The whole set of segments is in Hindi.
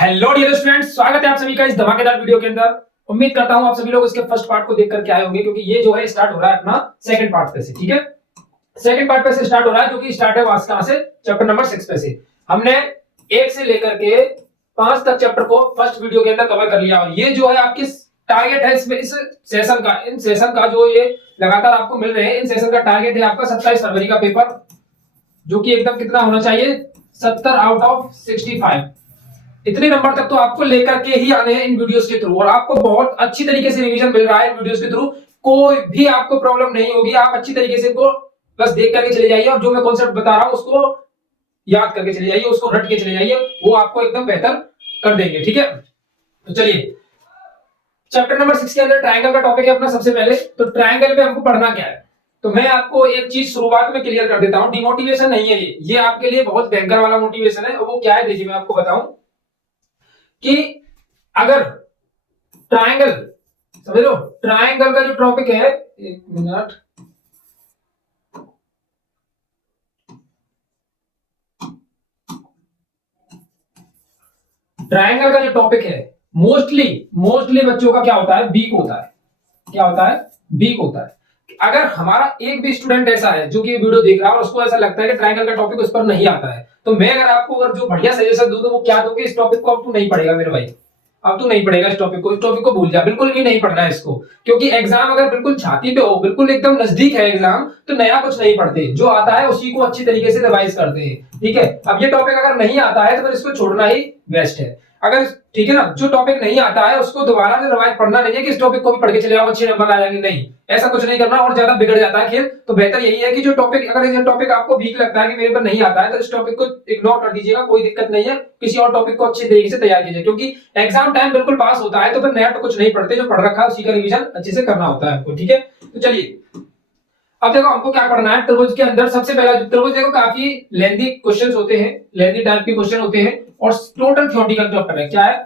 हेलो डियर स्टूडेंट्स, स्वागत है आप सभी का इस धमाकेदार वीडियो के अंदर। उम्मीद करता हूं आप सभी लोग इसके फर्स्ट पार्ट को देख करके आए होंगे, क्योंकि ये जो है स्टार्ट हो रहा है अपना सेकंड पार्ट पे से। ठीक है, सेकंड पार्ट पे से स्टार्ट हो रहा है, जो कि स्टार्ट है कहां से, चैप्टर नंबर 6 पे से। हमने 1 से लेकर के 5 तक चैप्टर को फर्स्ट वीडियो के अंदर कवर कर लिया, और ये जो है आपकी टारगेट है इसमें इस सेशन का, इन सेशन का जो ये लगातार आपको मिल रहे हैं, इन सेशन का टारगेट है आपका 27 फरवरी का पेपर, जो कि एकदम कितना होना चाहिए, 70 आउट ऑफ 65। इतने नंबर तक तो आपको लेकर के ही आने हैं इन वीडियोस के थ्रू, और आपको बहुत अच्छी तरीके से रिवीजन मिल रहा है इन वीडियोस के थ्रू। कोई भी आपको प्रॉब्लम नहीं होगी, आप अच्छी तरीके से इनको बस देख करके चले जाइए, और जो मैं कॉन्सेप्ट बता रहा हूं उसको याद करके चले जाइए, उसको रट के चले जाइए, वो आपको एकदम बेहतर कर देंगे। ठीक है, तो चलिए चैप्टर नंबर 6 के अंदर ट्रायंगल का टॉपिक है अपना। सबसे पहले तो ट्रायंगल में हमको पढ़ना क्या है, तो मैं आपको एक चीज शुरुआत में क्लियर कर देता हूं। डिमोटिवेशन नहीं है ये आपके लिए बहुत भयंकर वाला मोटिवेशन है। वो क्या है, देखिए मैं आपको बताऊं कि अगर ट्रायंगल, समझ लो ट्रायंगल का जो टॉपिक है, एक मिनट, ट्रायंगल का जो टॉपिक है मोस्टली बच्चों का क्या होता है, वीक होता है। क्या होता है, वीक होता है। अगर हमारा एक भी स्टूडेंट ऐसा है जो कि वीडियो देख रहा है और उसको ऐसा लगता है कि ट्रायंगल का टॉपिक उस पर नहीं आता है, तो मैं अगर आपको अगर जो बढ़िया सजेशन दूं तो वो क्या दूं कि इस टॉपिक को अब तू नहीं पढ़ेगा मेरे भाई, अब तू नहीं पढ़ेगा इस टॉपिक को भूल जा, बिल्कुल भी नहीं पढ़ना है इसको। क्योंकि एग्जाम अगर बिल्कुल छाती पे हो, बिल्कुल एकदम नजदीक है एग्जाम, तो नया कुछ नहीं पढ़ते, जो आता है उसी को अच्छी तरीके से रिवाइज करते हैं। ठीक है, अब ये टॉपिक अगर नहीं आता है तो फिर इसको छोड़ना ही बेस्ट है। अगर ठीक है ना, जो टॉपिक नहीं आता है उसको दोबारा से रिवाइज पढ़ना नहीं है कि इस टॉपिक को भी पढ़ के चले आओ अच्छे नंबर आ जाएंगे, नहीं, ऐसा कुछ नहीं करना, और ज्यादा बिगड़ जाता है खेल। तो बेहतर यही है कि जो टॉपिक, अगर ये टॉपिक आपको वीक लगता है कि मेरे पर नहीं आता है, तो इस टॉपिक को इग्नोर कर दीजिएगा, कोई दिक्कत नहीं है, किसी और टॉपिक को अच्छे तरीके से तैयार कीजिए। क्योंकि एग्जाम टाइम बिल्कुल पास होता है तो फिर नया तो कुछ नहीं पढ़ते, जो पढ़ रखा है उसी का रिवीजन अच्छे से करना होता है आपको। ठीक है, तो चलिए अब देखो हमको क्या पढ़ना है त्रिभुज के अंदर। सबसे पहला जो त्रिभुज, देखो काफी लेंथी क्वेश्चंस होते हैं, लेंथी टाइप के क्वेश्चन होते हैं, और टोटल थ्योरेटिकल चैप्टर है। क्या है,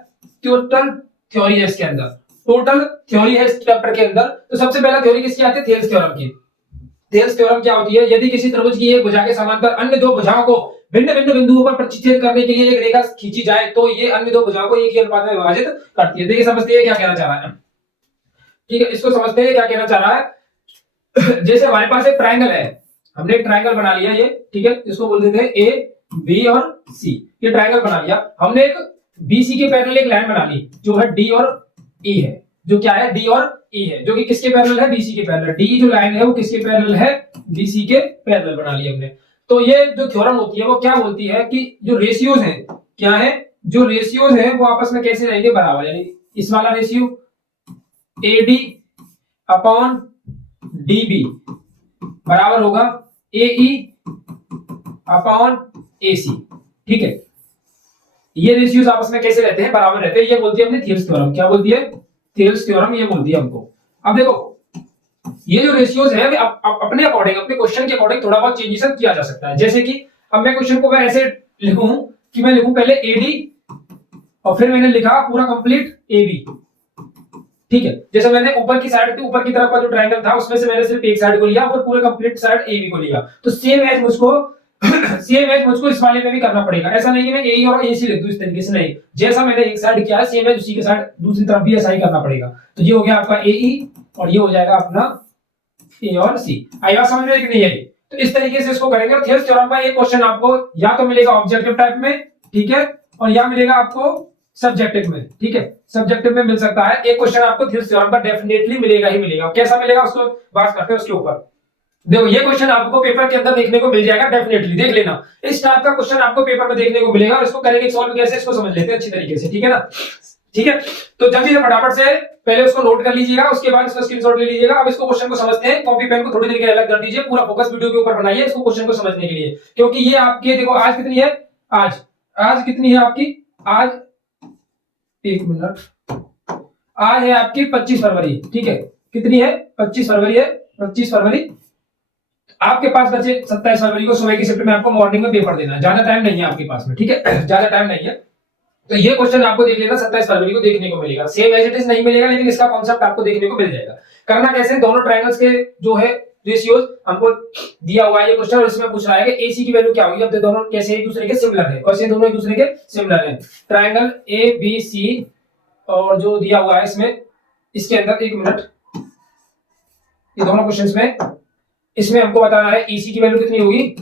टोटल थ्योरी है इसके अंदर, टोटल थ्योरी है इस चैप्टर के अंदर। तो सबसे पहला थ्योरी किसकी आती है, थेल्स थ्योरम की। थेल्स थ्योरम क्या होती है, यदि किसी त्रिभुज की एक भुजा के समांतर अन्य दो भुजाओं को भिन्न भिन्न बिंदुओं पर प्रतिच्छेद करने के लिए एक रेखा खींची जाए तो ये अन्य दो भुजाओं को एक ही अनुपात में विभाजित करती है। देखिए समझते हैं क्या कहना चाह रहा है। ठीक है, इसको समझते हैं क्या कहना चाह रहा है। जैसे हमारे पास एक ट्रायंगल है, हमने एक ट्रायंगल बना लिया ये, ठीक है, इसको बोल देते हैं ए बी और सी। ये ट्रायंगल बना लिया हमने, एक बीसी के पैरेलल एक लाइन बना ली जो है डी और ई है, जो क्या है, डी और ई है, जो कि किसके पैरेलल है, बीसी के पैरेलल। डी जो लाइन है वो किसके पैरेलल है, बीसी के पैरेलल बना ली हमने। तो ये जो थ्योरम होती है वो क्या बोलती है कि जो रेशियोज हैं, क्या है, जो रेशियोज हैं वो आपस में कैसे रहेंगे, बराबर। यानी इस वाला रेशियो एडी अपॉन डीबी बराबर होगा एई अपॉन एसी। ठीक है, ये रेशियोज आपस में कैसे रहते हैं, बराबर रहते हैं। ये बोलती है अपनी थेल्स थ्योरम। क्या बोलती है, थेल्स थ्योरम ये बोलती है हमको। अब देखो ये जो रेशियोज है अपने अकॉर्डिंग, अपने क्वेश्चन के अकॉर्डिंग थोड़ा बहुत चेंजेस किया जा सकता है। जैसे कि अब मैं क्वेश्चन को मैं ऐसे लिखूं कि मैं लिखूं पहले एडी और फिर मैंने लिखा पूरा कंप्लीट एबी। ठीक है, जैसे मैंने ऊपर की साइड थी, ऊपर की तरफ का जो ट्रायंगल था उसमें से मैंने सिर्फ एक साइड को लिया और पूरे कंप्लीट साइड एबी को लिया। तो सेम एज मुझको सेम एज मुझको इस वाले में भी करना पड़ेगा। ऐसा नहीं है मैं ए और एसी लिख दूं इस तरीके से, नहीं, जैसा मैंने एक साइड किया है सेम एज उसी के साइड दूसरी तरफ भी ऐसा ही करना पड़ेगा। तो ये हो गया आपका एई और ये हो जाएगा अपना ए और सी। आई बात समझ में कि नहीं आई? तो इस तरीके से इसको करेंगे। और थेल्स थ्योरम का एक क्वेश्चन आपको या तो मिलेगा ऑब्जेक्टिव टाइप में, ठीक है, और या मिलेगा आपको सब्जेक्टिव में। ठीक है, सब्जेक्टिव में मिल सकता है एक क्वेश्चन आपको थेल्स थ्योरम का, डेफिनेटली मिलेगा ही मिलेगा। कैसा मिलेगा उसको बात करते हैं उसके ऊपर। देखो ये क्वेश्चन आपको पेपर के अंदर देखने को मिल जाएगा, डेफिनेटली देख लेना। इस टाइप का क्वेश्चन आपको पेपर में देखने को मिलेगा, और इसको करेंगे सॉल्व कैसे, इसको समझ लेते हैं अच्छी तरीके से। ठीक है ना, ठीक है, तो जल्दी से फटाफट से पहले उसको नोट कर लीजिएगा, उसके बाद इसका स्क्रीनशॉट ले लीजिएगा। अब इसको क्वेश्चन को समझते हैं। कॉपी पेन को थोड़ी देर के लिए अलग कर दीजिए, पूरा फोकस वीडियो के ऊपर बनाइए इसको क्वेश्चन को समझने के लिए। क्योंकि ये आपके, देखो आज कितनी है, आज कितनी है आपकी, आज एक मिनट, आज है आपकी 25 फरवरी। ठीक है, कितनी है, 25 फरवरी है, 25 फरवरी। आपके पास बचे 27 फरवरी को सुबह की शिफ्ट में आपको मॉर्निंग में पेपर देना है, ज्यादा टाइम नहीं है आपके पास में। ठीक है, ज्यादा टाइम नहीं है। तो ये क्वेश्चन आपको देख लेना, 27 फरवरी को देखने को मिलेगा। सेम एज इट इज नहीं मिलेगा, लेकिन इसका कॉन्सेप्ट आपको देखने को मिल जाएगा। करना कैसे, दोनों ट्रायंगल्स के जो है दिस यूज हमको दिया हुआ है ये क्वेश्चन और इसमें पूछ रहा है कि AC की वैल्यू क्या होगी। अब तो दोनों कैसे एक दूसरे के सिमिलर है, कैसे दोनों एक दूसरे के सिमिलर है। ट्रायंगल ABC और जो दिया हुआ है इसमें, इसके अंदर एक मिनट, ये दोनों क्वेश्चंस में इसमें हमको बताना है EC की वैल्यू कितनी होगी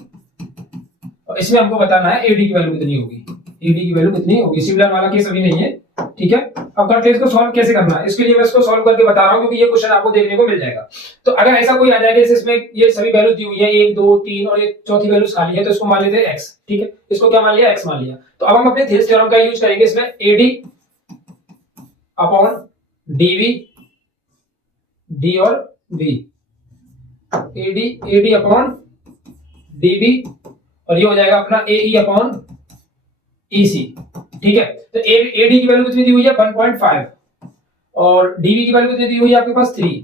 और इसमें हमको बताना है AD की वैल्यू कितनी होगी। AD की वैल्यू कितनी होगी, सिमिलर वाला केस अभी नहीं है, ठीक है। अब करते हैं इसको सॉल्व कैसे करना है। इसके लिए मैं इसको सॉल्व करके बता रहा हूं क्योंकि ये क्वेश्चन आपको देखने को मिल जाएगा। तो अगर ऐसा कोई आ जाएगा जैसे इसमें ये सभी वैल्यू दी हुई है 1 2 3 और ये चौथी वैल्यू खाली है, तो इसको मान लेते हैं x, ठीक है। इसको क्या मान लिया, x मान लिया। तो अब हम अपने थेल्स थ्योरम का यूज करेंगे इसमें, AD अपॉन DV, D और V, AD अपॉन DV और ये हो जाएगा अपना AE अपॉन EC, ठीक है। तो AD की वैल्यू कितनी दी हुई है 1.5 और DV की वैल्यू कितनी दी हुई है आपके पास 3,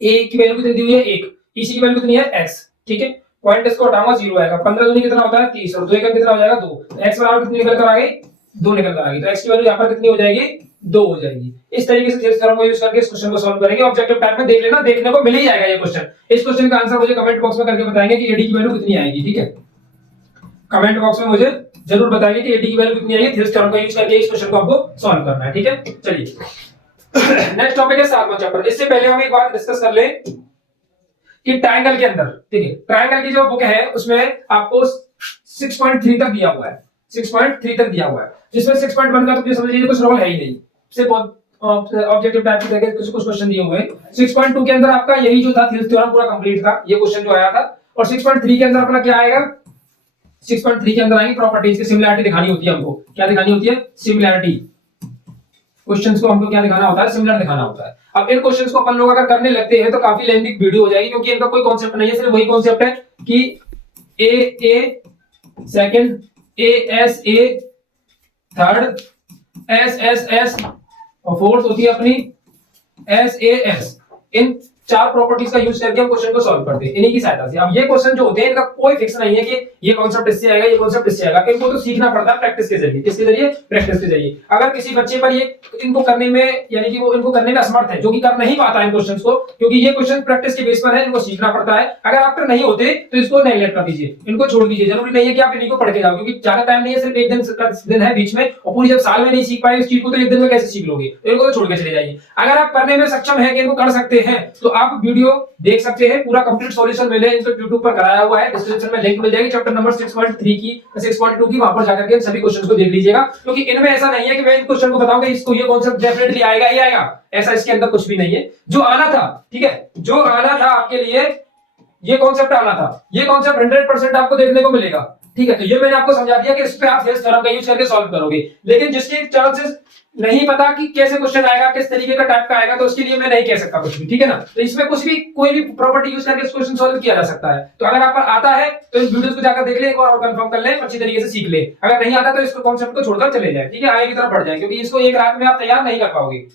A की वैल्यू कितनी दी हुई है 1, EC की वैल्यू कितनी है x, ठीक है। पॉइंट इसको हटाऊंगा 0 आएगा, 15 दूनी कितना होता है 30 और 2 का कितना हो जाएगा 2, तो x बराबर कितनी निकल कर आ गई 2 निकल कर आ गई। तो x की वैल्यू यहां पर कितनी हो जाएगी 2 हो जाएगी। इस तरीके से थेल्स थ्योरम को यूज करके इस क्वेश्चन को सॉल्व करेंगे। ऑब्जेक्टिव टाइप में देख लेना, देखने को मिल ही जाएगा ये क्वेश्चन। इस क्वेश्चन का आंसर मुझे कमेंट बॉक्स में करके बताएंगे कि AD की वैल्यू कितनी आएगी, ठीक है। कमेंट बॉक्स में मुझे जरूर बताएंगे कि AD की वैल्यू कितनी आएगी। थेल्स थ्योरम का यूज करके इस क्वेश्चन को आपको सॉल्व करना है, ठीक है। चलिए नेक्स्ट टॉपिक है 7वां चैप्टर। इससे पहले हम एक बात डिस्कस कर ले कि ट्रायंगल के अंदर, ठीक है, ट्रायंगल की जो बुक है उसमें आपको 6.3 तक दिया हुआ है, 6.3 तक दिया हुआ है, जिसमें 6.1 का तो ये समझ लीजिए कुछ रोल है ही नहीं, सिर्फ ऑब्जेक्टिव टाइप के कुछ क्वेश्चन दिए हुए हैं। 6.2 के अंदर आपका यही जो था थेल्स थ्योरम पूरा कंप्लीट था, ये क्वेश्चन जो आया था। और 6.3 के अंदर अपना क्या आएगा, 6.3 के अंदर आएंगे प्रॉपर्टीज की सिमिलरिटी दिखानी होती है हमको। क्या दिखानी होती है, सिमिलरिटी। क्वेश्चंस को हमको क्या दिखाना होता है, सिमिलर दिखाना होता है। अब इन क्वेश्चंस को अपन लोग अगर करने लगते हैं तो काफी लेंथी वीडियो हो जाएगी, क्योंकि इनका कोई कॉन्सेप्ट नहीं है, सिर्फ वही कॉन्सेप्ट है कि A second, A third, S और फोर्थ होती है अपनी SAS। इन 4 प्रॉपर्टीज का यूज करके हम क्वेश्चन को सॉल्व करते हैं इन्हीं की सहायता से। अब ये क्वेश्चन जो होते हैं इनका कोई फिक्स नहीं है कि ये कॉन्सेप्ट इससे आएगा, ये कॉन्सेप्ट इससे आएगा। इनको तो सीखना पड़ता है प्रैक्टिस के जरिए। किसके जरिए, प्रैक्टिस के जरिए। अगर किसी बच्चे पर ये इनको करने में, यानी कि वो इनको करने में असमर्थ है, जो कि कर नहीं पाता है इन क्वेश्चंस को, क्योंकि ये क्वेश्चन प्रैक्टिस के बेस पर है, इनको सीखना पड़ता है। अगर आप पर नहीं होते तो इसको नेगलेक्ट कर दीजिए, इनको छोड़ दीजिए। जरूरी नहीं है कि आप इन्हीं को पढ़ के जाओ, क्योंकि ज्यादा टाइम नहीं है, सिर्फ एक दिन है बीच में, और पूरी जब साल में नहीं सीख पाए इस चीज को तो एक दिन में कैसे सीख लोगे। तो इनको तो छोड़ के चले जाइए। अगर आप करने में सक्षम है कि इनको कर सकते हैं तो आप वीडियो देख सकते हैं। पूरा कंप्लीट सॉल्यूशन मैंने इनको YouTube पर कराया हुआ है, डिस्क्रिप्शन में लिंक मिल जाएगी चैप्टर नंबर 6.3 की, 6.2 की, वहां पर जाकर के सभी क्वेश्चंस को देख लीजिएगा। क्योंकि इनमें ऐसा नहीं है कि मैं इन क्वेश्चन को बताऊंगा इसको ये कॉन्सेप्ट डेफिनेटली आएगा ही आएगा, ऐसा इसके अंदर कुछ भी नहीं है। जो आना था, ठीक है, जो आना था आपके लिए, ये कॉन्सेप्ट आना था, ये कॉन्सेप्ट 100% आपको देखने को मिलेगा, ठीक है। तो ये मैंने आपको समझा दिया कि इस पे आप थेल्स थ्योरम का यूज करके सॉल्व करोगे। लेकिन जिसके चांसेस नहीं पता कि कैसे क्वेश्चन आएगा, किस तरीके का टाइप का आएगा, तो उसके लिए मैं नहीं कह सकता कुछ भी, ठीक है ना। तो इसमें कुछ भी, कोई भी प्रॉपर्टी यूज करके इस क्वेश्चन सॉल्व किया जा सकता है। तो अगर आप पर आता है तो इस वीडियोस को जाकर देख ले, एक और कंफर्म कर ले, अच्छी तरीके से सीख ले। अगर नहीं आता तो इसको कॉन्सेप्ट को छोड़कर चले जाए, ठीक है, आगे की तरफ बढ़ जाए, क्योंकि इसको एक रात में आप तैयार नहीं कर पाओगे,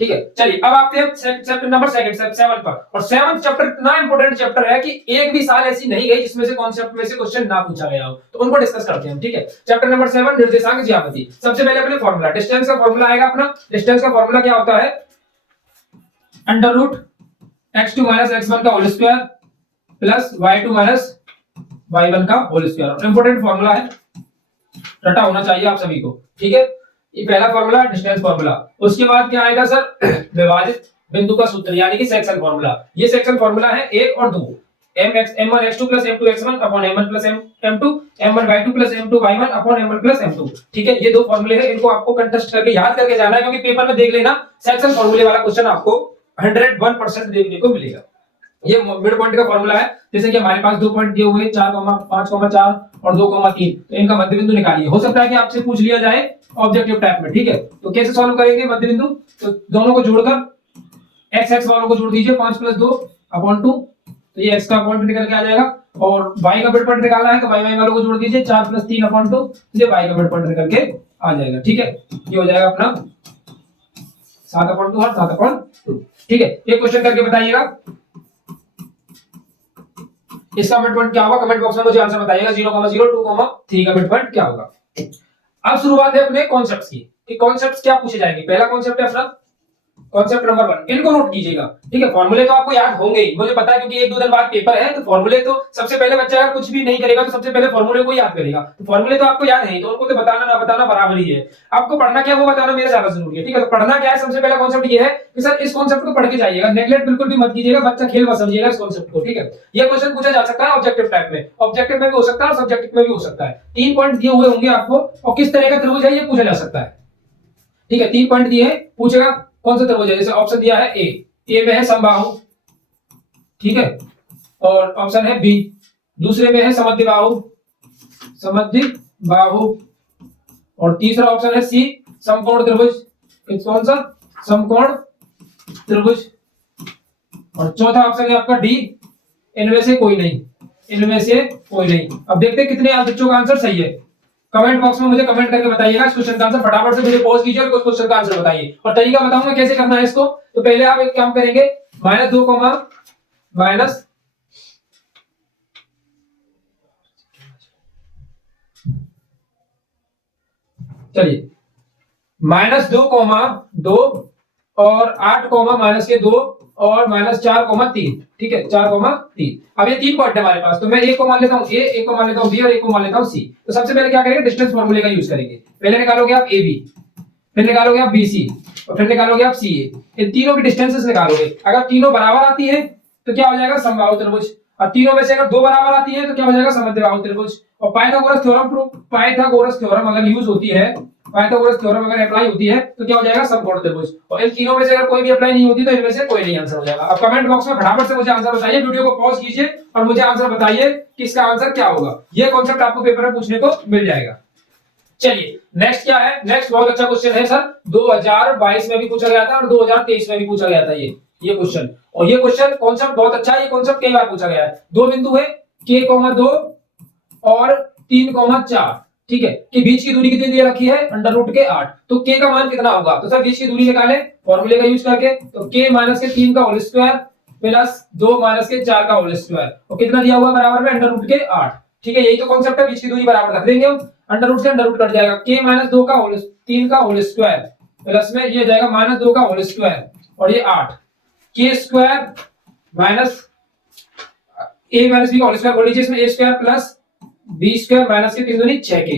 ठीक है। चलिए अब आते हैं चैप्टर नंबर 7 पर। और 7th चैप्टर इतना इंपॉर्टेंट चैप्टर है कि एक भी साल ऐसी नहीं गई जिसमें से कॉन्सेप्ट में से क्वेश्चन ना पूछा गया हो। तो उनको डिस्कस करते हैं, ठीक है। चैप्टर नंबर 7 निर्देशांक ज्यामिति। सबसे पहले अपने फॉर्मूला, डिस्टेंस का फॉर्मूला आएगा अपना। डिस्टेंस का फॉर्मूला क्या होता है, under root x2 minus x1 का whole square plus y2 minus y1 का होल स्क्वायर। इंपॉर्टेंट फॉर्मूला है, रटा होना चाहिए आप सभी को, ठीक है। ये पहला फॉर्मूला डिस्टेंस फॉर्मूला। उसके बाद क्या आएगा सर, विभाजित बिंदु का सूत्र, यानी कि सेक्शन फॉर्मूला। ये सेक्शन फॉर्मूला है 1 और 2, m1 x2 plus m2 x1 upon m1 plus m2, m1 y2 plus m2 y1 upon m1 plus m2, ठीक है। ये 2 फॉर्मूले हैं, इनको आपको कंटेस्ट करके याद करके जाना है, क्योंकि पेपर में देख लेना सेक्शन फॉर्मूले वाला क्वेश्चन आपको 101% देखने को मिलेगा। ये मिड पॉइंट का फॉर्मूला है। जैसे कि हमारे पास 2 पॉइंट दिए हुए 4,5,4 और 2,3, तो इनका मध्य बिंदु निकालिए। हो सकता है कि आपसे पूछ लिया जाए ऑब्जेक्टिव टाइप में, ठीक है। तो कैसे सॉल्व करेंगे मध्य बिंदु, तो दोनों को जोड़कर x वालों को जोड़ दीजिए, 5 + 2 अपॉन 2, तो ये x का पॉइंट निकल के आ जाएगा। और y का मिड पॉइंट निकालना है तो y वालों को जोड़ दीजिए, 4 + 3 अपॉन 2, तो ये y का मिड पॉइंट निकल के आ जाएगा, ठीक है। ये हो जाएगा अपना 7 अपॉन 2 और 7 अपॉन 2, ठीक है। ये क्वेश्चन करके बताइएगा इसका मिड पॉइंट क्या होगा, कमेंट बॉक्स में मुझे आंसर बताइएगा। 0,0 2,3 का मिड पॉइंट क्या होगा। अब शुरुआत है अपने कॉन्सेप्ट्स की कि कॉन्सेप्ट्स क्या पूछे जाएंगे। पहला कॉन्सेप्ट है अपना कॉन्सेप्ट नंबर 1 इनको नोट कीजिएगा, ठीक है। फॉर्मूले तो आपको याद होंगे ही, मुझे पता है, क्योंकि 1-2 दिन बाद पेपर है, तो फॉर्मूले तो सबसे पहले बच्चा अगर कुछ भी नहीं करेगा तो सबसे पहले फॉर्मूले को याद करेगा, तो फॉर्मूले तो आपको याद है, तो उनको तो बताना ना बताना बराबर ही है। आपको पढ़ना क्या है वो बताना मेरे ज्यादा जरूरी है, ठीक है। तो पढ़ना क्या है, सबसे पहला कॉन्सेप्ट ये है कि सर इस कॉन्सेप्ट को पढ़ के जाइएगा, नेगलेक्ट बिल्कुल भी मत कीजिएगा, बच्चा खेल मत समझिएगा इस कॉन्सेप्ट को, ठीक है। ये क्वेश्चन पूछा जा सकता है ऑब्जेक्टिव टाइप में, ऑब्जेक्टिव में भी हो सकता है और सब्जेक्टिव में भी हो सकता है। 3 पॉइंट दिए हुए होंगे आपको और किस तरह का त्रिभुज है ये पूछा जा सकता है, ठीक है। 3 पॉइंट दिए हैं, पूछेगा कौन सा त्रिभुज है, जैसे ऑप्शन दिया है ए में है समबाहु, ठीक है, और ऑप्शन है बी, दूसरे में है समद्विबाहु, समद्विबाहु, और तीसरा ऑप्शन है सी समकोण त्रिभुज, कौन सा, समकोण त्रिभुज, और चौथा ऑप्शन है आपका डी इनमें से कोई नहीं, इनमें से कोई नहीं। अब देखते हैं कितने बच्चों का आंसर सही है। कमेंट बॉक्स में मुझे कमेंट करके बताइएगा इस क्वेश्चन का आंसर, फटाफट से मुझे पॉज कीजिए और उस क्वेश्चन का आंसर बताइए, और तरीका बताऊंगा कैसे करना है इसको। तो पहले आप एक काम करेंगे, -2 माइनस चलिए -2, और 8, और -4, ठीक है, 4, 3। अब ये 3 पॉइंट है हमारे पास, तो मैं एक को मान लेता हूँ ए, एक को मान लेता हूँ बी और एक को मान लेता हूँ सी। तो सबसे पहले क्या करेंगे, डिस्टेंस फॉर्मूले का यूज करेंगे। पहले निकालोगे आप ए बी, फिर निकालोगे आप बी सी, और फिर निकालोगे आप सी ए। इन तीनों की डिस्टेंसेस निकालोगे, अगर तीनों बराबर आती है तो क्या हो जाएगा, समबाहु त्रिभुज, और तीनों में से अगर 2 बराबर आती है तो क्या हो जाएगा, समद्विबाहु त्रिभुज। और पाइथागोरस थ्योरम अगर यूज होती है, पाइथागोरस थ्योरम अगर अप्लाई होती है तो क्या हो जाएगा, समकोण त्रिभुज। और इन तीनों में से अगर कोई भी अप्लाई नहीं होती तो इनमें से कोई नहीं आंसर हो जाएगा। अब कमेंट बॉक्स में फटाफट से मुझे आंसर बताइए, वीडियो को पॉज कीजिए और मुझे आंसर बताइए कि इसका आंसर क्या होगा। ये कॉन्सेप्ट आपको पेपर में पूछने को मिल जाएगा। चलिए नेक्स्ट क्या है, नेक्स्ट बहुत अच्छा क्वेश्चन है सर, 2022 में भी पूछा गया था और 2023 में भी पूछा गया था ये क्वेश्चन। और ये क्वेश्चन कॉन्सेप्ट बहुत अच्छा है, ये कॉन्सेप्ट कई बार पूछा गया है। 2 बिंदु है k, 2 और 3, 4, ठीक है, कि बीच की दूरी कितनी दे रखी है, √8। तो k का मान कितना होगा, तो सर बीच की दूरी निकाले फॉर्मूले का यूज करके, तो k - 3 का होल स्क्वायर प्लस 2 - 4 का होल स्क्वायर, और कितना दिया हुआ बराबर में √8, ठीक है। यही तो कॉन्सेप्ट है, बीच की दूरी बराबर रख देंगे हम, √ से √ कट जाएगा, k - 2 का होल 3 का होल स्क्वायर प्लस में ये जाएगा -2 का होल स्क्वायर, और ये 8, k square minus a - b का होल स्क्वायर बोल लीजिए, इसमें a square plus b square minus के 3 दूनी 6k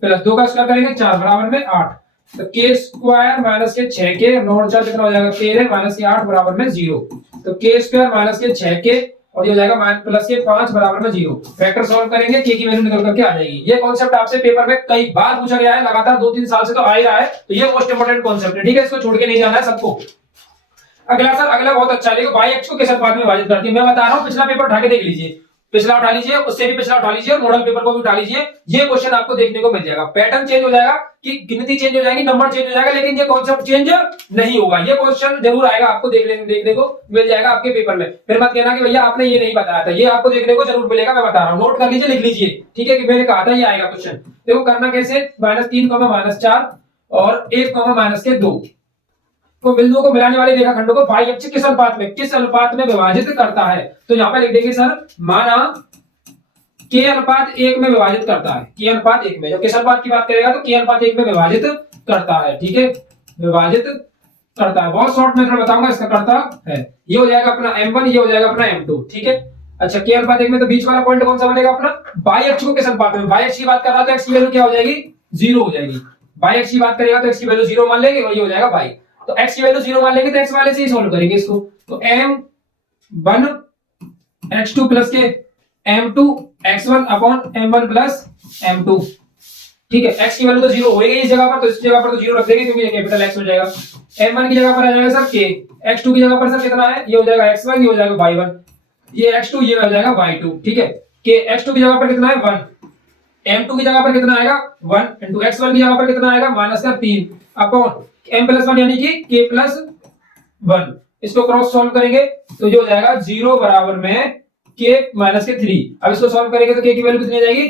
प्लस 2 का स्क्वायर करेंगे 4 बराबर में 8, तो k स्क्वायर माइनस के 6k, 9 4 कितना हो जाएगा 13 माइनस के 8 बराबर में 0, तो k स्क्वायर माइनस के 6k और ये हो जाएगा प्लस के 5 बराबर में 0। फैक्टर सॉल्व करेंगे, k की वैल्यू निकल करके आ जाएगी। ये कॉन्सेप्ट आपसे पेपर में कई बार पूछा गया है, लगातार 2-3 साल से तो आ ही रहा है, तो ये मोस्ट इंपोर्टेंट कॉन्सेप्ट है, ठीक है। इसको छोड़ के नहीं जाना है सबको। अगला सर, अगला बहुत अच्छा है, देखो बाई एक्स को किस अनुपात में विभाजित करती है, मैं बता रहा हूं, पिछला पेपर उठा के देख लीजिए, पिछला उठा लीजिए, उससे भी पिछला उठा लीजिए और मॉडल पेपर को भी उठा लीजिए, ये क्वेश्चन आपको देखने को मिल जाएगा। पैटर्न चेंज हो जाएगा कि गिनती चेंज हो जाएगी, नंबर चेंज हो जाएगा, लेकिन ये कॉन्सेप्ट चेंज नहीं होगा। ये क्वेश्चन जरूर आएगा, आपको देखने को मिल जाएगा आपके पेपर में। फिर मत कहना कि भैया आपने ये नहीं बताया था, ये आपको देखने को जरूर मिलेगा, मैं बता रहा हूँ, नोट कर लीजिए, लिख लीजिए, ठीक है, कि मैंने कहा था ये आएगा क्वेश्चन। देखो करना कैसे, -3, -4 और 1, -2 को बिंदुओं को मिलाने वाले रेखाखंडों को बाई अक्ष किस अनुपात में विभाजित करता है। तो यहाँ पे लिख देंगे सर, माना k अनुपात 1 में विभाजित करता है, k अनुपात 1 में, जब किस अनुपात की बात करेगा तो k अनुपात 1 में विभाजित करता है, ठीक है, विभाजित करता है। बहुत शॉर्ट मेथड बताऊंगा इसका, करता है, ये हो जाएगा अपना m1, ये हो जाएगा अपना m2, ठीक है। अच्छा, k अनुपात 1 में तो बीच वाला पॉइंट कौन सा बनेगा अपना, बाई अक्ष को किस अनुपात में, बाई अक्ष की बात कर रहा था, x की वैल्यू क्या हो जाएगी, 0 हो जाएगी। बाई अक्ष की बात करेगा तो x की वैल्यू 0 मान लेंगे और ये हो जाएगा बाई, तो x की वैल्यू 0 मान लेंगे तो x वाले से ही सॉल्व करेंगे इसको, तो m1 x2 प्लस के m2 x1 upon m1 plus m2, ठीक है। x की वैल्यू तो 0 होएगी इस जगह पर, तो इस जगह पर तो 0 रख देंगे क्योंकि ये कैपिटल x हो जाएगा। m1 की जगह पर आ जाएगा सर k, x2 की जगह पर सर कितना है, ये हो जाएगा x1, ये हो जाएगा y1, ये x2, ये हो जाएगा y2, ठीक है। k x2 की जगह पर कितना है 1, m2 की जगह पर कितना आएगा 1 इंटू x1 की जगह पर कितना आएगा -3 अपॉन m+1 यानी कि k + 1, इसको क्रॉस सॉल्व करेंगे तो ये हो जाएगा 0 बराबर में k - 3। अब इसको सॉल्व करेंगे तो k की वैल्यू कितनी आ जाएगी,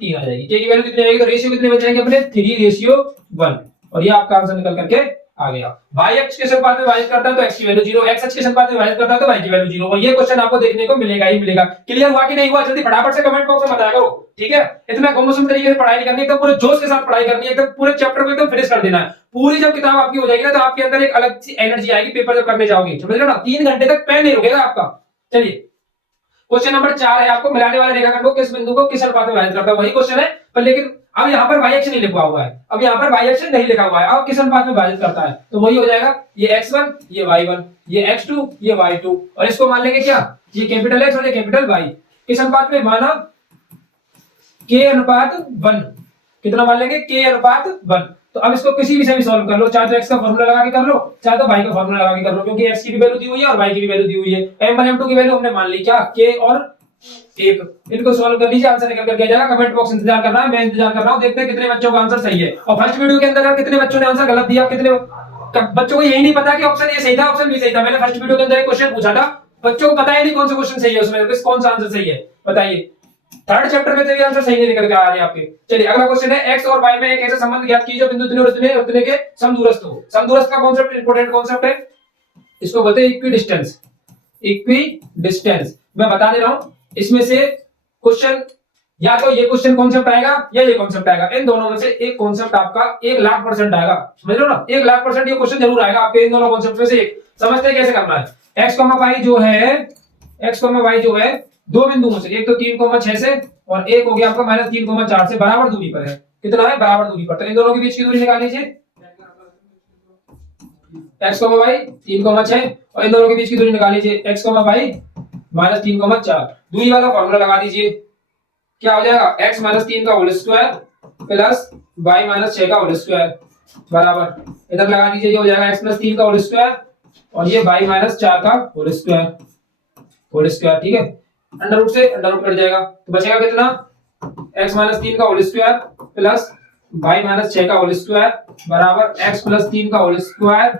3 आ जाएगी। k की वैल्यू कितनी आ जाएगी, तो रेशियो कितने बच जाएंगे अपने, 3:1, और ये आपका आंसर निकल करके आ गया। y अक्ष के अनुपात में विभाजित करता है तो x की वैल्यू 0, x अक्ष के अनुपात में विभाजित करता है तो y की वैल्यू 0। और ये क्वेश्चन आपको देखने को मिलेगा ही मिलेगा। क्लियर हुआ कि नहीं हुआ? जल्दी फटाफट से कमेंट बॉक्स में बताया करो, ठीक है? इतना गुमसुम तरीके से पढ़ाई नहीं करनी, एकदम पूरे जोश के साथ पढ़ाई करनी है, एकदम पूरे चैप्टर को एकदम फिनिश कर देना है। पूरी जब किताब आपकी हो जाएगी ना तो आपके अंदर एक अलग सी एनर्जी आएगी पेपर जब करने जाओगे, समझ रहे हो ना? 3 घंटे तक पेन नहीं रुकेगा आपका। चलिए क्वेश्चन नंबर 4 है, आपको मिलाने वाले रेखाखंड को किस बिंदु को किस अनुपात में विभाजित करता है, वही क्वेश्चन है पर लेकिन अब यहाँ पर y अक्ष नहीं लिखा हुआ है, अब यहाँ पर y अक्ष नहीं लिखा हुआ है, अब किस अनुपात में विभाजित करता है तो वही हो जाएगा ये x1 ये y1 ये x2 ये y2 और इसको मान लेंगे क्या, ये कैपिटल X और ये कैपिटल Y। किस अनुपात में माना? k अनुपात 1। कितना मान लेंगे? k अनुपात 1। तो अब इसको किसी भी से भी सॉल्व कर लो, चाहे तो x का फॉर्मूला लगा के कर लो, चाहे तो y का फॉर्मूला लगा के कर लो, क्योंकि x की भी वैल्यू दी हुई है और y की भी वैल्यू दी हुई है। m1 m2 की वैल्यू हमने मान ली क्या, k और 1। इनको सॉल्व कर लीजिए, आंसर निकल कर आ जाएगा। कमेंट बॉक्स इंतजार कर रहा है, मैं इंतजार कर रहा हूं, देखते हैं कितने बच्चों का आंसर सही है। और फर्स्ट वीडियो के अंदर कितने बच्चों ने आंसर गलत दिया, कितने बच्चों को यही नहीं पता कि ऑप्शन ए सही था ऑप्शन बी सही था। मैंने फर्स्ट वीडियो के अंदर एक क्वेश्चन पूछा था, बच्चों को पता ही नहीं कौन सा क्वेश्चन सही है, उसमें कौन सा आंसर सही है बताइए। थर्ड चैप्टर में तो ये आंसर सही नहीं निकल के आ रहा है आपके। चलिए अगला क्वेश्चन है, x और y में एक ऐसा संबंध ज्ञात कीजिए जो बिंदु इतने और इतने के समदूरस्थ हो। समदूरस्थ का कॉन्सेप्ट इंपॉर्टेंट कॉन्सेप्ट है, इसको बोलते हैं इक्वी डिस्टेंस। इक्वी डिस्टेंस मैं बता दे रहा हूं, इसमें से क्वेश्चन या तो ये क्वेश्चन कॉन्सेप्ट आएगा या ये कॉन्सेप्ट आएगा, इन दोनों में से एक कॉन्सेप्ट आपका 1,00,000% आएगा, समझ लो ना? 1,00,000% ये क्वेश्चन जरूर आएगा आपके इन दोनों कॉन्सेप्ट में से एक। समझते हैं कैसे करना है। x, y जो है, x, y जो है दो बिंदुओं से, एक तो 3,6 से और एक हो गया आपका -3,4 से बराबर दूरी पर है। कितना है? बराबर दूरी पर। तो इन दोनों के बीच की दूरी निकाल लीजिए, x, y 3,6 और इन दोनों के बीच की दूरी निकाल लीजिए x, y -3,4। दूरी वाला फॉर्मूला लगा दीजिए, क्या हो जाएगा? x -3 का होल स्क्वायर प्लस y -6 का होल स्क्वायर बराबर, इधर लगा दीजिए, ये हो जाएगा x + 3 का होल स्क्वायर और ये y -4 का होल स्क्वायर, ठीक है? अंडर रूट से अंडर रूट कट जाएगा तो बचेगा कितना? x -3 का होल स्क्वायर प्लस y -6 का होल स्क्वायर बराबर x + 3 का होल स्क्वायर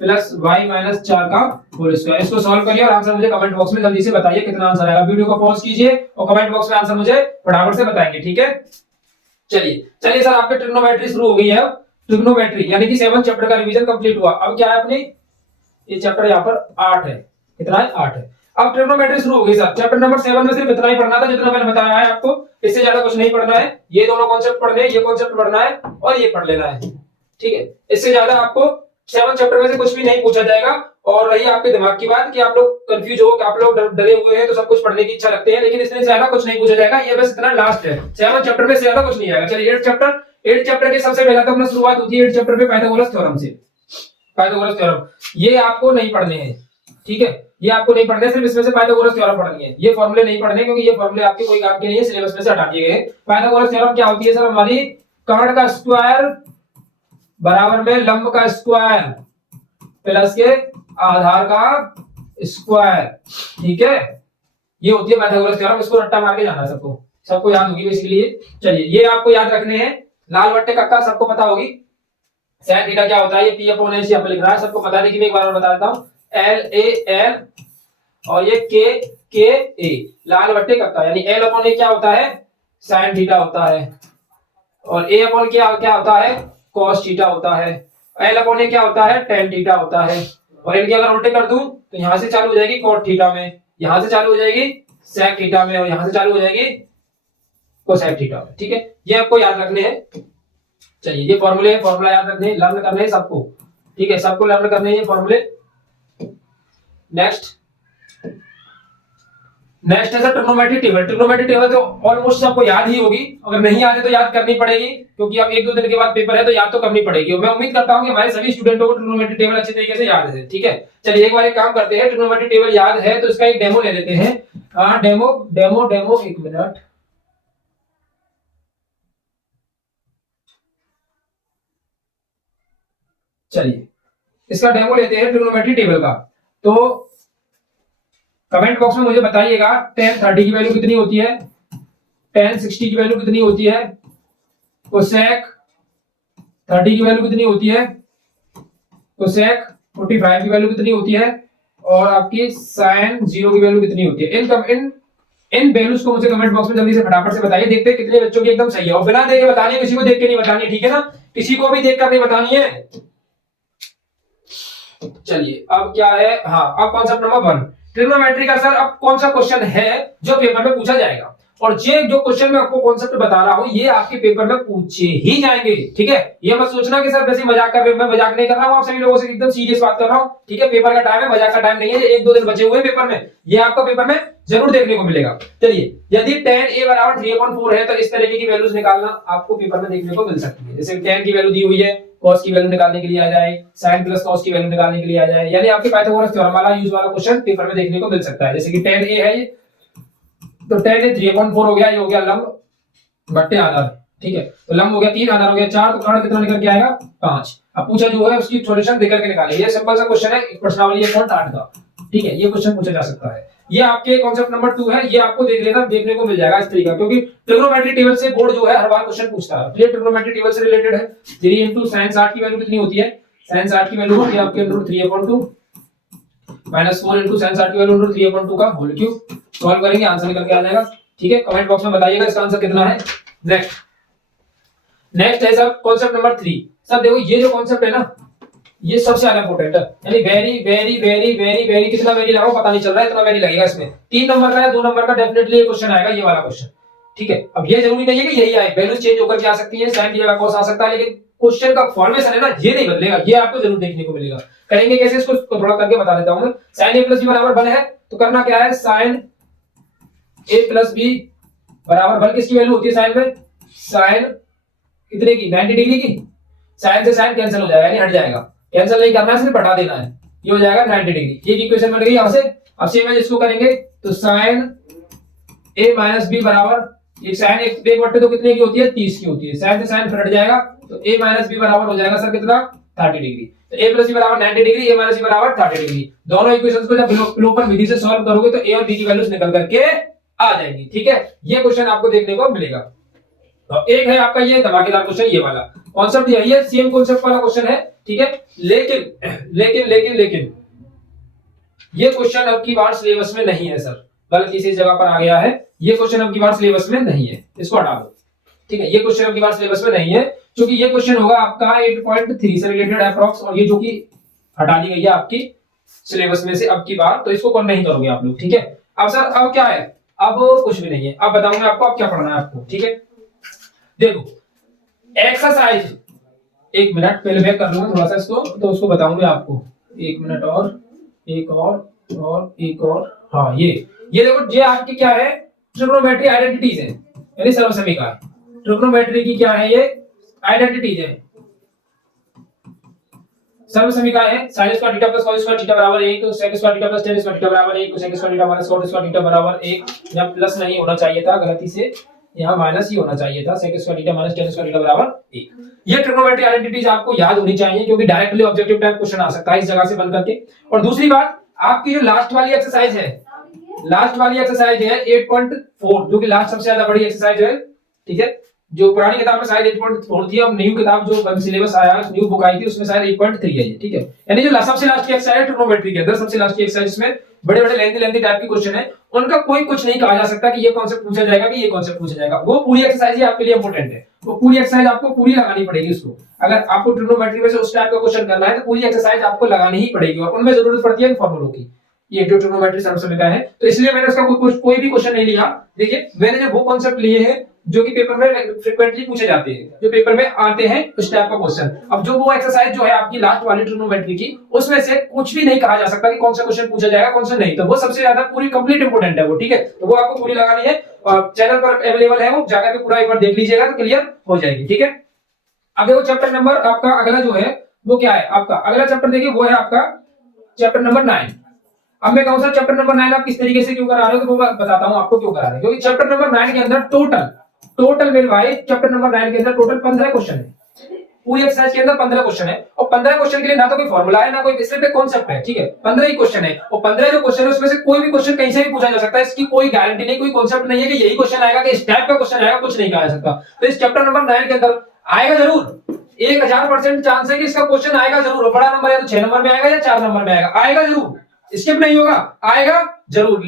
प्लस y -4 का होल स्क्वायर। इसको सॉल्व करिए और आंसर मुझे कमेंट बॉक्स में जल्दी से बताइए कितना आंसर आएगा। वीडियो को पॉज कीजिए और कमेंट बॉक्स में आंसर मुझे फटाफट से बताएंगे, ठीक है? चलिए सर, आपके ट्रिग्नोमेट्री शुरू हो गई है। ट्रिग्नोमेट्री यानी कि 7 चैप्टर का रिवीजन कंप्लीट हुआ। अब क्या है अपनी, ये चैप्टर यहाँ पर 8 है। कितना है? 8 है। अब ट्रिग्नोमेट्री शुरू हो गई सर। चैप्टर नंबर 7 में सिर्फ इतना ही पढ़ना था जितना मैंने बताया है आपको, इससे ज्यादा कुछ नहीं पढ़ना है। ये दोनों कॉन्सेप्ट पढ़ने हैं, ये कॉन्सेप्ट पढ़ना है और ये पढ़ लेना है, ठीक है? इससे ज्यादा आपको 7 चैप्टर में से कुछ भी नहीं पूछा जाएगा। और रही आपके दिमाग की बात कि आप लोग कंफ्यूज हो, कि आप लोग डरे हुए हैं तो सब कुछ पढ़ने की इच्छा रखते हैं, लेकिन इससे ज्यादा कुछ नहीं पूछा जाएगा। ये बस इतना लास्ट है, 7 चैप्टर में से ज्यादा कुछ नहीं आएगा। चलिए 8 चैप्टर के सबसे पहला तो अपना शुरुआत होती है 8 चैप्टर पे पाइथागोरस थ्योरम से। पाइथागोरस थ्योरम ये आपको नहीं पढ़ने हैं, ठीक है? ये आपको नहीं पढ़ने, सिर्फ इसमें से पाइथागोरस थ्योरम पढ़नी है। ये फॉर्मूले नहीं पढ़ने, क्योंकि ये फॉर्मूले आपके कोई काम के नहीं है, सिलेबस में से हटा दिए गए। पाइथागोरस थ्योरम क्या होती है सर? हमारी कर्ण का स्क्वायर बराबर में लंब का स्क्वायर प्लस के आधार का स्क्वायर, ठीक है? ये होती है पाइथागोरस थ्योरम। इसको रट्टा मार के जाना है, सबको याद होगी बेसिकली। चलिए ये आपको याद रखने हैं। लाल बट्टे कक्का सबको पता होगी। sin थीटा क्या होता है? ये p/s यहाँ पे लिख रहा है, सबको बता देखिए, मैं एक बार और बता देता हूँ। LAL और ये KA लाल बट्टे कक्का, यानी L/A क्या होता है? sin थीटा होता है और A/K क्या होता है? cos थीटा होता है। L/A क्या होता है? tan थीटा होता है। और इनके अगर उल्टे कर दूं तो यहां से चालू हो जाएगी cot थीटा में, यहां से चालू हो जाएगी sec थीटा में और यहां से चालू हो जाएगी cosec थीटा में, ठीक है? ये आपको याद रखने हैं। चलिए ये फॉर्मूला याद रखने हैं, लर्न करने हैं सबको, ठीक है? सबको लर्न करने हैं ये फॉर्मूले। नेक्स्ट है sir trigonometry table. Trigonometry table तो ऑलमोस्ट सबको याद ही होगी, अगर नहीं याद है तो याद करनी पड़ेगी, क्योंकि अब 1-2 दिन के बाद पेपर है तो याद तो करनी पड़ेगी। और मैं उम्मीद करता हूं कि हमारे सभी स्टूडेंटों को ट्रिग्नोमेट्री टेबल अच्छे तरीके से याद है, ठीक है? चलिए एक बार एक काम करते हैं, ट्रिग्नोमेट्री टेबल याद है तो इसका एक डेमो ले लेते हैं। Demo 1 minute. चलिए इसका डेमो लेते हैं ट्रिग्नोमेट्री टेबल का। तो कमेंट बॉक्स में मुझे बताइएगा tan 30 की वैल्यू कितनी होती है, tan 60 की वैल्यू कितनी होती है, cosec 30 की वैल्यू कितनी होती है, cosec 45 की वैल्यू कितनी होती है और आपकी sin 0 की वैल्यू कितनी होती है। इन वैल्यूज को मुझे कमेंट बॉक्स में जल्दी से फटाफट से बताइए, देखते हैं कितने बच्चों की एकदम सही है। और बिना देखे बतानी है, किसी को देख के नहीं बतानी है, ठीक है ना? किसी को भी देख कर नहीं बतानी है। चलिए अब क्या है, हाँ अब कॉन्सेप्ट नंबर 1 ट्रिग्नोमेट्री का। सर अब कौन सा क्वेश्चन है जो पेपर में पूछा जाएगा, और ये जो क्वेश्चन मैं आपको कॉन्सेप्ट बता रहा हूं ये आपके पेपर में पूछे ही जाएंगे, ठीक है। ये मत सोचना कि सर वैसे मजाक कर रहे हो, मैं मजाक नहीं कर रहा हूं, आप सभी लोगों से एकदम सीरियस बात कर रहा हूं, ठीक है। पेपर का टाइम है, मजाक का टाइम नहीं है, एक दो दिन बचे हुए पेपर में, ये आपको पेपर में जरूर देखने को मिलेगा। चलिए यदि tan a बराबर 3/4 है तो इस तरीके की वैल्यूज निकालना आपको पेपर में देखने को मिल सकती है। जैसे tan की वैल्यू दी हुई है, cos की वैल्यू निकालने के लिए आ जाए, sin प्लस cos की वैल्यू निकालने के लिए आ जाए, यानी आपके पाइथागोरस थ्योरम वाला यूज वाला क्वेश्चन पेपर में देखने को मिल सकता है। जैसे कि tan a है ये, तो tan a 3/4 हो गया, ये हो गया लंब बट्टे आधार, ठीक है। तो लंब हो गया 3, आधार हो गया 4, तो कर्ण कितना निकल के आएगा 5। अब पूछा जो है उसकी सॉल्यूशन देकर के निकालें, ये सिंपल सा क्वेश्चन है, प्रश्नावली है कौन 8 का, ठीक है। ये क्वेश्चन पूछा जा सकता है। ये आपके कॉन्सेप्ट नंबर 2 है, ये आपको देख लेना, देखने को मिल जाएगा इस तरीका, क्योंकि ट्रिग्नोमेट्री टेबल से बोर्ड जो है हर बार क्वेश्चन पूछता है। ये ट्रिग्नोमेट्री टेबल से रिलेटेड है। 3 sin 60 की वैल्यू कितनी होती है, sin 60 की वैल्यू होती है आपके √3/2 माइनस 4 sin 60 की वैल्यू √3/2 का होल क्यूब। सॉल्व करेंगे आंसर निकल के आ जाएगा, ठीक है। कमेंट बॉक्स में बताइएगा इसका आंसर कितना है। नेक्स्ट है सर कॉन्सेप्ट नंबर 3। सर देखो ये जो कॉन्सेप्ट है ना ये सबसे ज्यादा इंपॉर्टेंट है, यानी very very very very very, कितना वेरी लगाओ पता नहीं चल रहा है, इतना वेरी लगेगा इसमें। 3 नंबर का या 2 नंबर का डेफिनेटली ये क्वेश्चन आएगा, ये वाला क्वेश्चन, ठीक है। अब ये जरूरी नहीं है कि यही आए, वैल्यू चेंज होकर के आ सकती है, sin की जगह cos आ सकता है, लेकिन क्वेश्चन का फॉर्मेशन है ना ये नहीं बदलेगा, ये आपको जरूर देखने को मिलेगा। करेंगे कैसे इसको थोड़ा करके बता देता हूं मैं। sin a + b बराबर 1 है तो करना क्या है, sin a + b बराबर 1 किसकी वैल्यू होती है sin में, sin कितने की 90 डिग्री की। sin से sin कैंसिल हो जाएगा, यानी हट जाएगा, कैंसिल नहीं करना है सिर्फ हटा देना है, ये हो जाएगा 90 डिग्री। ये इक्वेशन बन गई यहां से। अब सेम है इसको करेंगे तो sin a - b बराबर, ये sin 1/2 कितने की होती है 30 की होती है, sin से sin फिर हट जाएगा तो a - b बराबर हो जाएगा सर कितना 30 डिग्री। तो a + b बराबर 90 डिग्री, a - b बराबर 30 डिग्री। दोनों इक्वेशंस को जब विलोपन विधि से सॉल्व करोगे तो a और b की वैल्यूज निकल करके आ जाएंगी, ठीक है। ये क्वेश्चन आपको देखने को मिलेगा। तो एक है आपका ये धमाकेदार क्वेश्चन, ये वाला कॉन्सेप्ट यही है, सेम कॉन्सेप्ट वाला क्वेश्चन है, ठीक है। लेकिन लेकिन लेकिन लेकिन ये क्वेश्चन अब की बार सिलेबस में नहीं है सर, गलती से इस जगह पर आ गया है। ये क्वेश्चन अब की बार सिलेबस में नहीं है, इसको हटा दो, ठीक है। ये क्वेश्चन अब की बार सिलेबस में नहीं है क्योंकि ये क्वेश्चन होगा आपका 8.3 से रिलेटेड अप्रॉक्स, और ये जो कि हटा दी गई है आपकी सिलेबस में से अब की बार, तो इसको नहीं करोगे आप लोग, ठीक है। अब सर अब क्या है, अब कुछ भी नहीं है, अब बताऊंगा आपको अब क्या पढ़ना है आपको, ठीक है। देखो एक्सरसाइज, एक मिनट पहले मैं कर लूंगा थोड़ा सा इसको, तो उसको बताऊंगा आपको, एक मिनट और एक और एक और, हाँ ये देखो, ये आपकी क्या है ट्रिग्नोमेट्री आइडेंटिटीज है, यानी सर्वसमीकरण। ट्रिग्नोमेट्री की क्या है, ये आइडेंटिटीज है, सर्वसमीकरण है। sin square theta plus cos square theta बराबर 1, तो sec square theta plus tan square theta बराबर 1, तो sec square theta minus cot square theta बराबर 1, यहां प्लस नहीं होना चाहिए था, गलती से यहां माइनस ही होना चाहिए था, sec square theta minus tan square theta बराबर 1। ये ट्रिग्नोमेट्री आइडेंटिटीज आपको याद होनी चाहिए क्योंकि डायरेक्टली ऑब्जेक्टिव टाइप क्वेश्चन आ सकता है इस जगह से बन करके। और दूसरी बात, आपकी जो लास्ट वाली एक्सरसाइज है, लास्ट वाली एक्सरसाइज है 8.4, जो कि लास्ट सबसे ज्यादा बड़ी एक्सरसाइज है, ठीक है। जो पुरानी किताब में शायद 8.4 थी, अब न्यू किताब जो सिलेबस आया, न्यू बुक आई थी, उसमें शायद 8.3 है, ठीक है। यानी जो सबसे लास्ट की एक्सरसाइज है ट्रिग्नोमेट्री के अंदर, सबसे लास्ट की एक्सरसाइज में बड़े बड़े लेंथी टाइप के क्वेश्चन है, उनका कोई कुछ नहीं कहा जा सकता कि ये कॉन्सेप्ट पूछा जाएगा कि ये कॉन्सेप्ट पूछा जाएगा। वो पूरी एक्सरसाइज ही आपके लिए इंपॉर्टेंट है, वो पूरी एक्सरसाइज आपको पूरी लगानी पड़ेगी उसको। अगर आपको ट्रिग्नोमेट्री में से उस टाइप का क्वेश्चन करना है तो पूरी एक्सरसाइज आपको लगानी ही पड़ेगी, और उनमें जरूरत पड़ती है फॉर्मूलों की। ये जो ट्रिग्नोमेट्री सर्वसमीकरण है, तो इसलिए मैंने उसका कोई भी क्वेश्चन नहीं लिया। देखिए मैंने जो वो कॉन्सेप्ट लिए हैं जो कि पेपर में फ्रीक्वेंटली पूछे जाते हैं, जो पेपर में आते हैं उस टाइप का क्वेश्चन। अब जो वो एक्सरसाइज जो है आपकी लास्ट वाली ट्रिग्नोमेट्री की, उसमें से कुछ भी नहीं कहा जा सकता कि कौन सा क्वेश्चन पूछा जाएगा कौन सा नहीं, तो वो सबसे ज्यादा पूरी कंप्लीट इंपोर्टेंट है वो, ठीक है। तो वो आपको पूरी लगानी है, और चैनल पर अवेलेबल है, वो जाकर के पूरा एक बार देख लीजिएगा तो क्लियर हो जाएगी, ठीक है। अब देखो चैप्टर नंबर आपका अगला जो है वो क्या है, आपका अगला चैप्टर देखिए वो है आपका चैप्टर नंबर 9। अब मैं कहूं सर चैप्टर नंबर 9 आप किस तरीके से क्यों करा रहे हो, तो वो बताता हूं आपको क्यों करा रहे हैं। क्योंकि चैप्टर नंबर 9 के अंदर टोटल मेरे भाई चैप्टर नंबर 9 के अंदर टोटल 15 क्वेश्चन है, पूरी एक्सरसाइज के अंदर 15 क्वेश्चन है, और 15 क्वेश्चन के लिए ना तो कोई फॉर्मूला है ना कोई सिर्फ एक कॉन्सेप्ट है, ठीक है। 15 ही क्वेश्चन है, और 15 जो क्वेश्चन है उसमें से कोई भी क्वेश्चन कहीं से भी पूछा जा सकता है, इसकी कोई गारंटी नहीं, कोई कॉन्सेप्ट नहीं है कि यही क्वेश्चन आएगा कि इस टाइप का क्वेश्चन आएगा, कुछ नहीं कहा जा सकता। तो इस चैप्टर नंबर 9 के अंदर आएगा जरूर, 1000% चांस है कि इसका क्वेश्चन आएगा जरूर, बड़ा नंबर है तो 6 नंबर में आएगा या 4 नंबर में आएगा, आएगा जरूर, स्किप नहीं होगा, आएगा जरूर।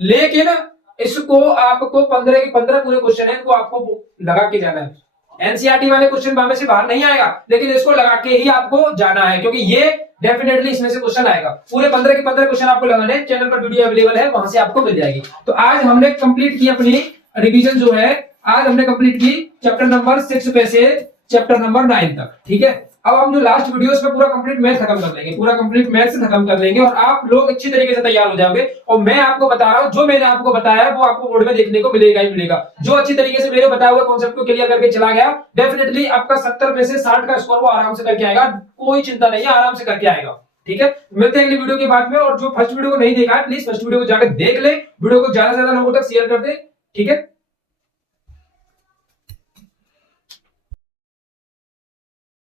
लेकिन इसको आपको 15 के 15 पूरे क्वेश्चन है, इनको आपको लगा के जाना है, एनसीईआरटी वाले क्वेश्चन वहां से बाहर नहीं आएगा, लेकिन इसको लगा के ही आपको जाना है, क्योंकि ये डेफिनेटली इसमें से क्वेश्चन आएगा। पूरे 15 के 15 क्वेश्चन आपको लगाने, चैनल पर वीडियो अवेलेबल है, वहां से आपको मिल जाएगी। तो आज हमने कंप्लीट की अपनी रिवीजन जो है, आज हमने कंप्लीट की चैप्टर नंबर 6 पे से चैप्टर नंबर 9 तक। ठीक है, अब हम जो लास्ट वीडियोस में पूरा कंप्लीट मैथ खत्म कर लेंगे, पूरा कंप्लीट मैथ खत्म कर लेंगे और आप लोग अच्छी तरीके से तैयार हो जाओगे। और मैं आपको बता रहा हूं, जो मैंने आपको बताया वो आपको बोर्ड में देखने को मिलेगा ही मिलेगा। जो अच्छी तरीके से मेरे बताए हुए कॉन्सेप्ट को क्लियर करके चला गया, डेफिनेटली आपका 70 में से 60 का स्कोर वो आराम से करके आएगा, कोई चिंता नहीं है, आराम से करके आएगा। ठीक है, मिलते हैं अगली वीडियो के बाद में। और जो फर्स्ट वीडियो को नहीं देखा है, प्लीज फर्स्ट वीडियो को जाकर देख ले, वीडियो को ज्यादा से ज्यादा लोगों तक शेयर कर दे। ठीक है।